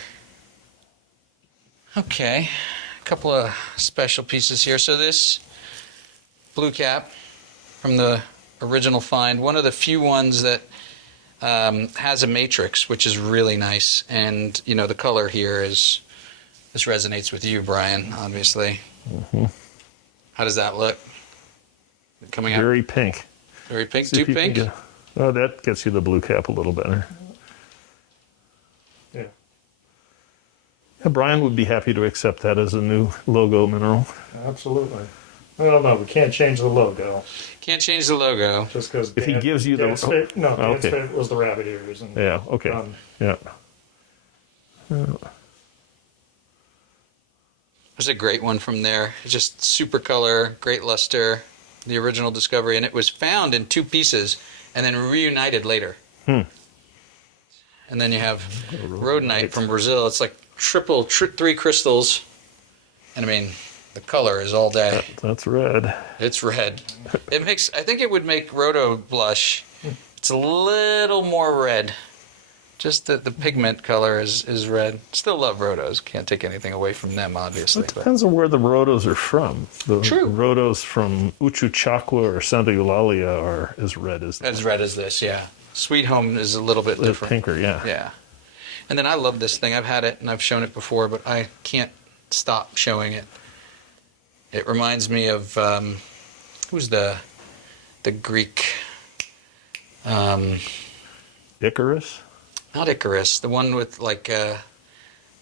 Okay, a couple of special pieces here. So this blue cap from the original find, one of the few ones that has a matrix, which is really nice. And, you know, the color here is, this resonates with you, Brian, obviously. How does that look? Coming out Very pink. very pink, See too if you can pink? get- oh, that gets you the blue cap a little better. Yeah. Yeah, Brian would be happy to accept that as a new logo mineral. Absolutely. Well, no, we can't change the logo Can't change the logo. just because. If he gives you the- Dan's okay. favorite was the rabbit ears. And, Yeah, okay. Yeah. There's a great one from there. It's just super color, great luster, the original discovery, and it was found in two pieces and then reunited later. And then you have rhodonite from Brazil. It's like three crystals, and I mean, the color is all day. That's red. It's red. It makes. I think it would make rhodo blush. It's a little more red. Just that the pigment color is red. Still love rhodos. Can't take anything away from them, obviously. It But depends on where the rhodos are from. The True. rhodos from Uchuchakwa or Santa Eulalia are as red as as red as this, yeah. Sweet Home is a little bit the different. pinker, yeah. Yeah. And then I love this thing. I've had it and I've shown it before, but I can't stop showing it. It reminds me of who's the Greek? Icarus? Not Icarus. The one with like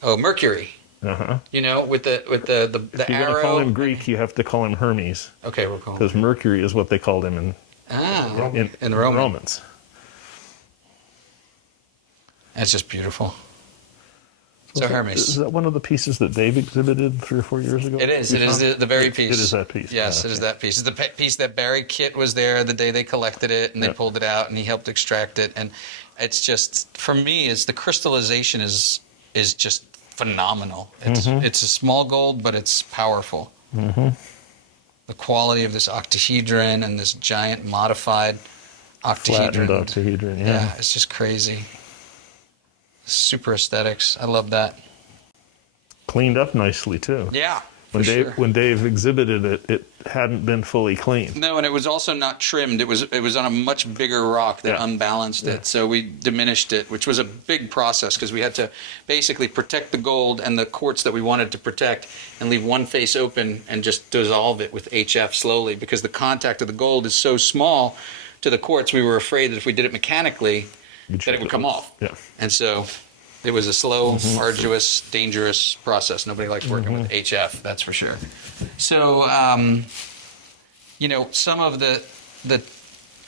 Mercury. Uh-huh. You know, with the If you're going to arrow. call him Greek, you have to call him Hermes, Okay, we'll call him. because Mercury is what they called him in In the Roman. Romans. That's just beautiful. So Is Hermes. that one of the pieces that Dave exhibited 3 or 4 years ago? It is. You It is found? the very piece. It is that piece. Yes, Yeah, it is okay. that piece. It's the piece that Barry Kitt was there the day they collected it, and they Yeah. pulled it out, and he helped extract it. And it's just, for me, is the crystallization is just phenomenal. It's a small gold, but it's powerful. The quality of this octahedron and this giant modified octahedron. Flattened octahedron, Yeah, yeah. it's just crazy. Super aesthetics. I love that. Cleaned up nicely, too. Yeah. When for Dave sure. when Dave exhibited it, it hadn't been fully cleaned. No, and it was also not trimmed. It was on a much bigger rock that Yeah. unbalanced it. So we diminished it, which was a big process because we had to basically protect the gold and the quartz that we wanted to protect and leave one face open and just dissolve it with HF slowly because the contact of the gold is so small to the quartz. We were afraid that if we did it mechanically, that it would come off. Yeah. And so it was a slow, arduous, dangerous process. Nobody likes working with HF, that's for sure. So, you know, some of the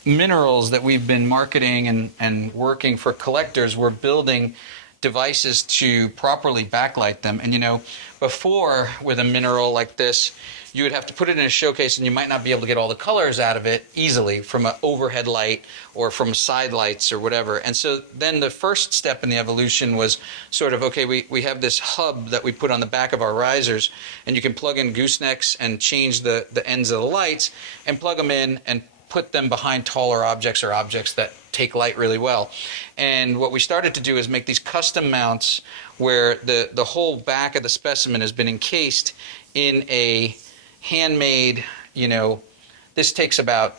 minerals that we've been marketing and working for collectors, we're building devices to properly backlight them. And, you know, before with a mineral like this, you would have to put it in a showcase and you might not be able to get all the colors out of it easily from an overhead light or from side lights or whatever. And so then the first step in the evolution was sort of, okay, we have this hub that we put on the back of our risers and you can plug in goosenecks and change the ends of the lights and plug them in and put them behind taller objects or objects that take light really well. And what we started to do is make these custom mounts where the whole back of the specimen has been encased in a handmade, you know, this takes about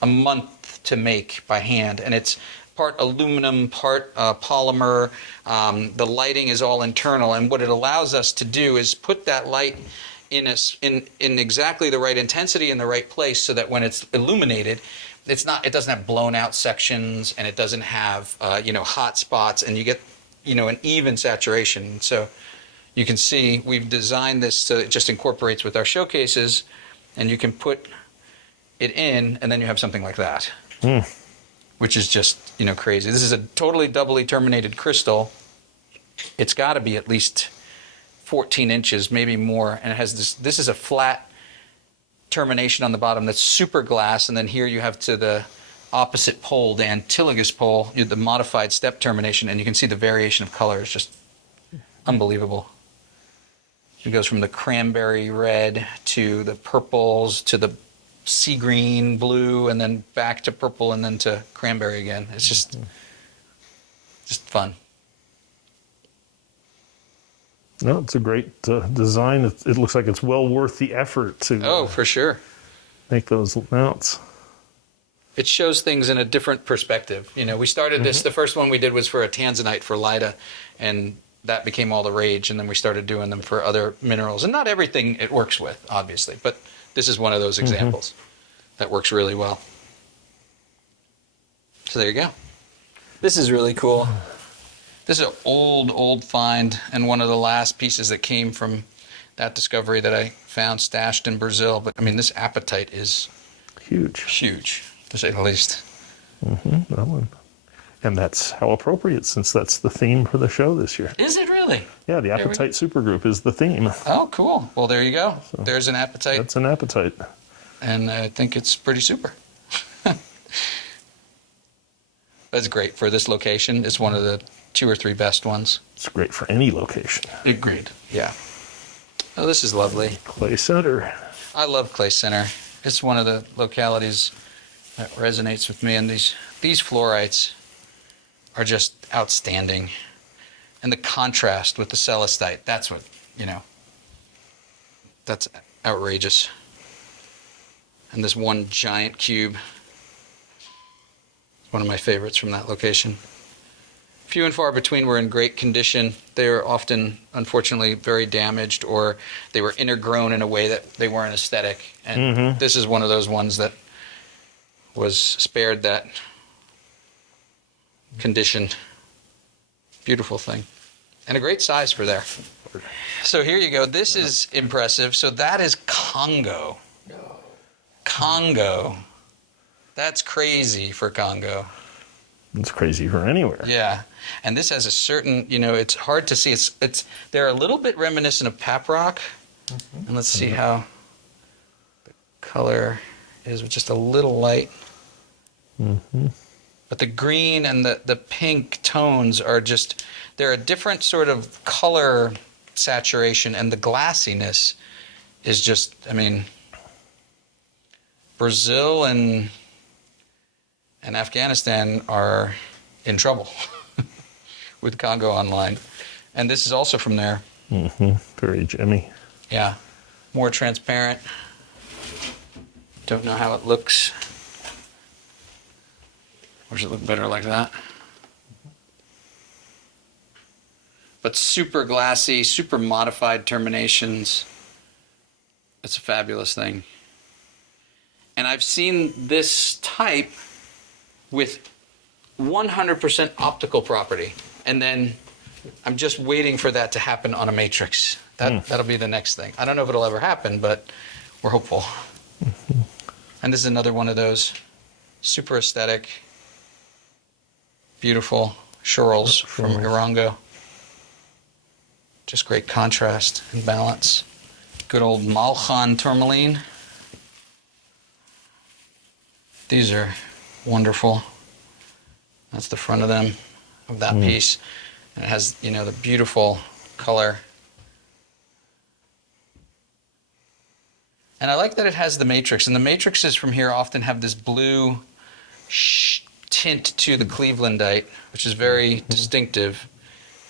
a month to make by hand, and it's part aluminum, part polymer. The lighting is all internal, and what it allows us to do is put that light in exactly the right intensity in the right place, so that when it's illuminated, it doesn't have blown out sections, and it doesn't have you know, hot spots, and you get, you know, an even saturation. So you can see we've designed this so it just incorporates with our showcases, and you can put it in, and then you have something like that, which is just, you know, crazy. This is a totally doubly terminated crystal. It's got to be at least 14 inches, maybe more, and it has this is a flat termination on the bottom that's super glass, and then here you have to the opposite pole, the antilogus pole, the modified step termination, and you can see the variation of color is just unbelievable. It goes from the cranberry red to the purples to the sea green, blue, and then back to purple and then to cranberry again. It's just fun. No, it's a great design. It looks like it's well worth the effort to Oh, for sure. make those mounts. It shows things in a different perspective. You know, we started this, the first one we did was for a tanzanite for Lida, and that became all the rage, and then we started doing them for other minerals. And not everything it works with, obviously, but this is one of those examples that works really well. So there you go. This is really cool. This is an old find, and one of the last pieces that came from that discovery that I found stashed in Brazil. But I mean, this apatite is Huge. to say the least. That one. And that's how appropriate, since that's the theme for the show this year. Is it really? Yeah, the There we go. Appetite Supergroup is the theme. Oh, cool. Well, there you go. There's an apatite, That's an appetite. and I think it's pretty super. That's great for this location. It's one of the 2 or 3 best ones. It's great for any location. Agreed. Yeah. Oh, this is lovely. Clay Center. I love Clay Center. It's one of the localities that resonates with me, and these fluorites are just outstanding. And the contrast with the celestite, that's what, that's outrageous. And this one giant cube, one of my favorites from that location. Few and far between were in great condition. They were often, unfortunately, very damaged, or they were intergrown in a way that they weren't aesthetic. And this is one of those ones that was spared that condition. Beautiful thing. And a great size for there. So here you go. This is impressive. So that is Congo. Congo. That's crazy for Congo. It's crazy for anywhere. Yeah. And this has a certain, it's hard to see. They're a little bit reminiscent of pap rock. And let's see how the color is with just a little light. But the green and the pink tones are just, they're a different sort of color saturation, and the glassiness is just, Brazil and Afghanistan are in trouble with Congo online. And this is also from there. Very gemmy. Yeah. More transparent. Don't know how it looks. Or does it look better like that? But super glassy, super modified terminations. It's a fabulous thing. And I've seen this type with 100% optical property. And then I'm just waiting for that to happen on a matrix. That'll be the next thing. I don't know if it'll ever happen, but we're hopeful. And this is another one of those super aesthetic, beautiful shorls from Irango. Just great contrast and balance. Good old Malchan tourmaline. These are wonderful. That's the front of them, of that piece. And it has, the beautiful color. And I like that it has the matrix. And the matrices from here often have this blue tint to the Clevelandite, which is very distinctive.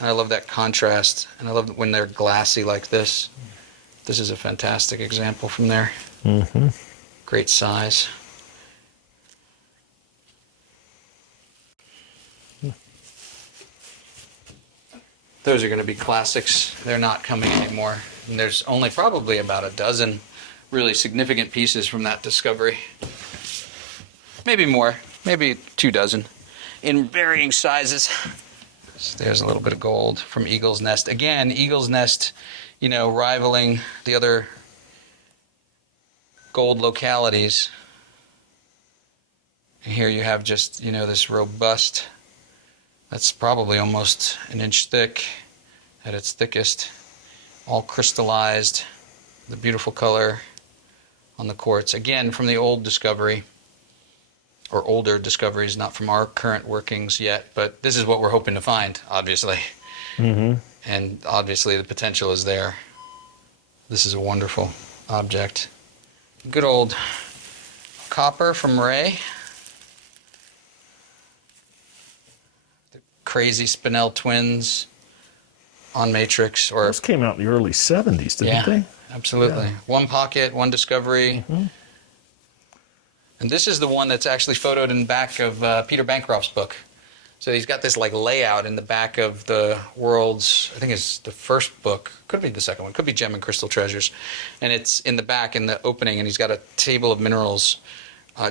And I love that contrast. And I love when they're glassy like this. This is a fantastic example from there. Great size. Those are going to be classics. They're not coming anymore. And there's only probably about a dozen really significant pieces from that discovery. Maybe more, maybe 2 dozen in varying sizes. So there's a little bit of gold from Eagle's Nest. Again, Eagle's Nest, rivaling the other gold localities. And here you have just, this robust, that's probably almost an inch thick at its thickest, all crystallized, the beautiful color on the quartz. Again, from the old discovery, or older discoveries, not from our current workings yet, but this is what we're hoping to find, obviously. And obviously the potential is there. This is a wonderful object. Good old copper from Ray. The crazy Spinel twins on matrix, or Those came out in the early 70s, didn't yeah, they? absolutely. Yeah. One pocket, one discovery. And this is the one that's actually photoed in the back of Peter Bancroft's book. So he's got this like layout in the back of the world's, I think it's the first book, could be the second one, could be Gem and Crystal Treasures. And it's in the back in the opening, and he's got a table of minerals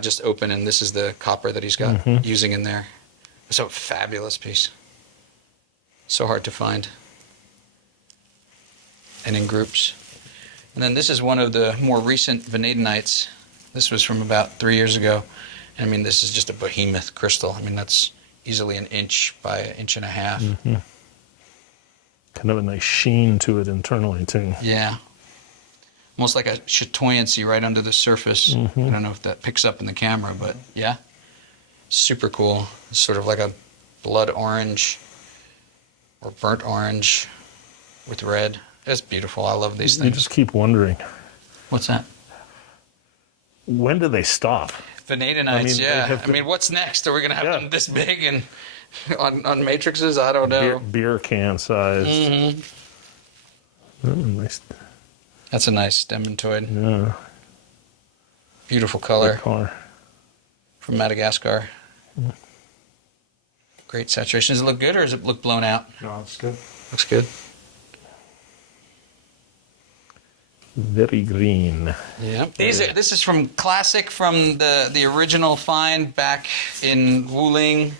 just open, and this is the copper that he's got using in there. So fabulous piece. So hard to find. And in groups. And then this is one of the more recent vanadinites. This was from about 3 years ago. And I mean, this is just a behemoth crystal. I mean, that's easily an inch by an inch and a half. Kind of a nice sheen to it internally, too. Yeah. Almost like a chatoyancy right under the surface. I don't know if that picks up in the camera, but yeah. Super cool. It's sort of like a blood orange or burnt orange with red. It's beautiful. I love these You things. just keep wondering, What's that? when do they stop? Vanadinites, I mean, they yeah. have I to- mean, what's next? Are we going to have Yeah. them this big and on matrices? I don't know. Beer can sized. Oh, nice. That's a nice dementoid. Yeah. Beautiful color Good color. from Madagascar. Great saturation. Does it look good or does it look blown out? No, it's good. Looks good. Very green. Yeah. This is from Classic, from the original find back in Wuling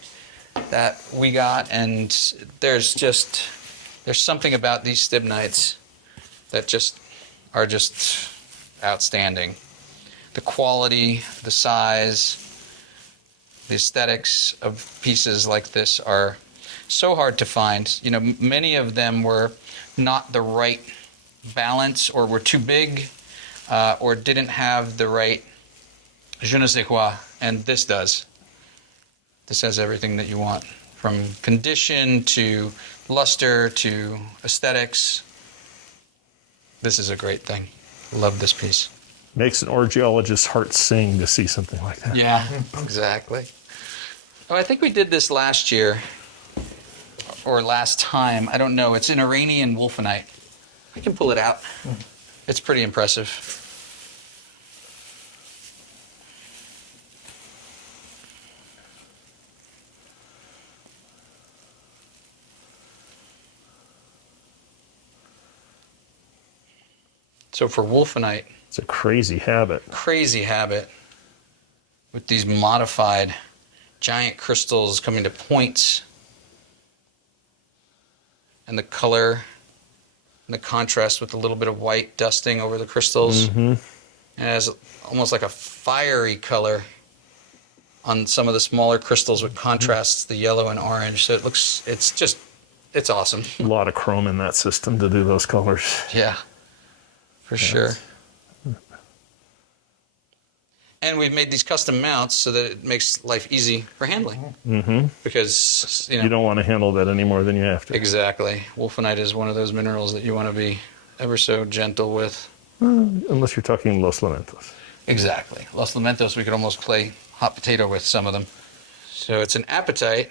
that we got, and there's something about these stibnites that just are just outstanding. The quality, the size, the aesthetics of pieces like this are so hard to find. You know, many of them were not the right balance, or were too big, or didn't have the right je ne sais quoi, and this does. This has everything that you want, from condition to luster to aesthetics. This is a great thing. Love this piece. Makes an orgeologist's heart sing to see something like that. Yeah, exactly. Oh, I think we did this last year, or last time. I don't know. It's an Iranian wolfenite. I can pull it out. It's pretty impressive. So for wolfenite, It's a crazy habit. crazy habit with these modified giant crystals coming to points, and the color and the contrast with a little bit of white dusting over the crystals. Mm-hmm. It has almost like a fiery color on some of the smaller crystals, with contrasts the yellow and orange. So it's awesome. A lot of chrome in that system to do those colors. Yeah, for sure. And we've made these custom mounts so that it makes life easy for handling. Mm-hmm. Because, You don't want to handle that any more than you have to. Exactly. Wolfenite is one of those minerals that you want to be ever so gentle with. Unless you're talking Los Lamentos. Exactly. Los Lamentos, we could almost play hot potato with some of them. So it's an apatite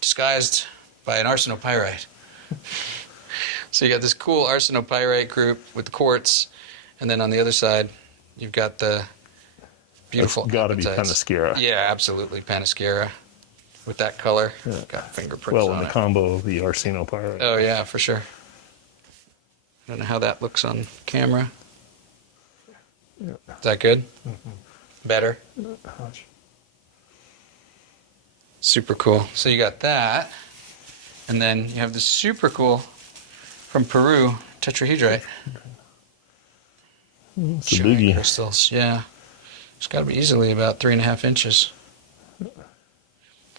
disguised by an arsenopyrite. So you got this cool arsenopyrite group with the quartz, and then on the other side, you've got the beautiful It's got to be apatites. Panasquera. Yeah, absolutely. Panasquera with that color. Yeah. Got fingerprints Well, on in the it. combo of the Arsenopyrite. Oh, yeah, for sure. I don't know how that looks on camera. Is that good? Better? Much. Super cool. So you got that. And then you have this super cool from Peru tetrahedrite. It's a Giant biggie. crystals. Yeah. It's got to be easily about 3.5 inches.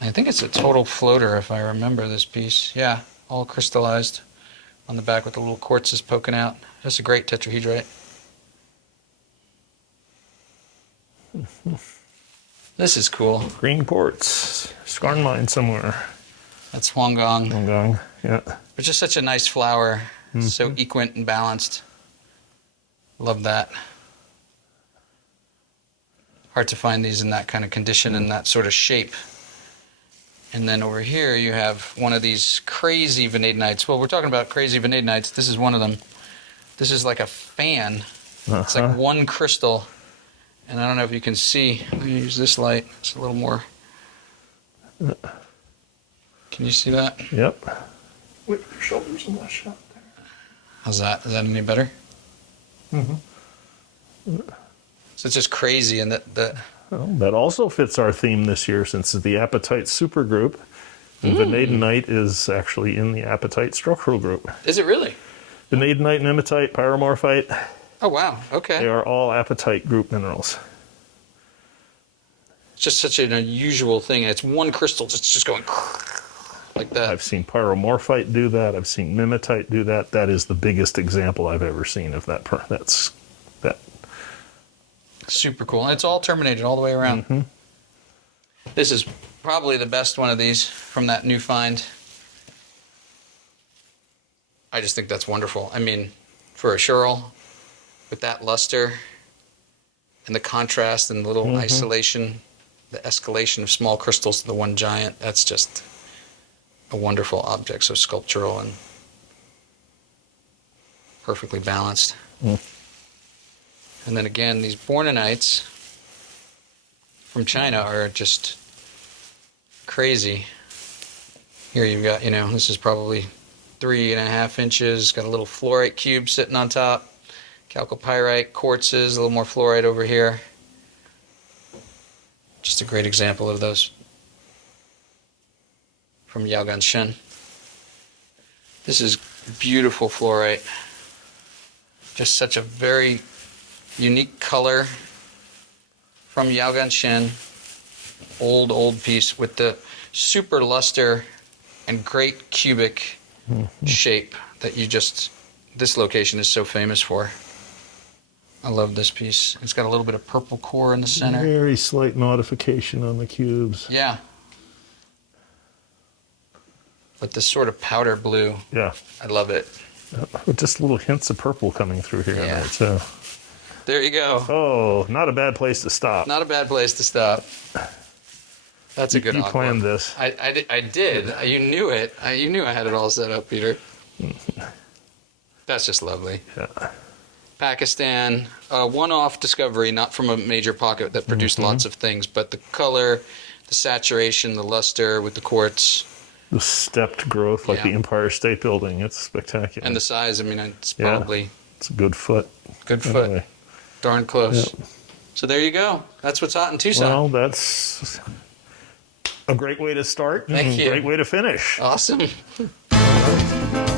I think it's a total floater, if I remember this piece. Yeah, all crystallized on the back with the little quartzes poking out. That's a great tetrahedrite. This is cool. Green quartz. Skarn mine somewhere. That's Huanggang. Gong. Yeah. It's just such a nice flower. So equant and balanced. Love that. Hard to find these in that kind of condition and that sort of shape. And then over here you have one of these crazy vanadianites. Well, we're talking about crazy vanadianites. This is one of them. This is like a fan. It's like one crystal. And I don't know if you can see. I'm going to use this light. It's a little more. Can you see that? Yep. Wait, your shoulders in that shot there. How's that? Is that any better? Mm-hmm. So it's just crazy, and Well, that also fits our theme this year since it's the apatite supergroup. And vanadinite is actually in the apatite structural group. is it really? Vanadinite, nematite, pyromorphite, Oh wow. Okay. they are all apatite group minerals. It's just such an unusual thing, and it's one crystal. It's just going like that. I've seen pyromorphite do that. I've seen mimetite do that. That is the biggest example I've ever seen of that. That's that. Super cool. And it's all terminated all the way around. This is probably the best one of these from that new find. I just think that's wonderful. I mean, for a Showroom, with that luster and the contrast and the little isolation, the escalation of small crystals to the one giant, that's just a wonderful object. So sculptural and perfectly balanced. And then again, these bornonites from China are just crazy. Here you've got, this is probably 3.5 inches. Got a little fluorite cube sitting on top. Chalcopyrite, quartzes, a little more fluorite over here. Just a great example of those from Yaoganshen. This is beautiful fluorite. Just such a very unique color from Yaoganshen. Old piece with the super luster and great cubic shape that this location is so famous for. I love this piece. It's got a little bit of purple core in the center. Very slight modification on the cubes. Yeah. But this sort of powder blue, Yeah. I love it. With just little hints of purple coming through here. Yeah. Right? So, There you go. oh, not a bad place to stop. Not a bad place to stop. That's a good You aqua. planned this. I did. You knew it. You knew I had it all set up, Peter. That's just lovely. Yeah. Pakistan, one-off discovery, not from a major pocket that produced lots of things, but the color, the saturation, the luster with the quartz, The stepped growth like Yeah. the Empire State Building. It's spectacular. and the size. I mean, it's Yeah. probably It's a good foot. good foot, Anyway. darn close. Yeah. So there you go. That's what's hot in Tucson. Well, that's a great way to start. Thank and you. Great way to finish. Awesome. All right.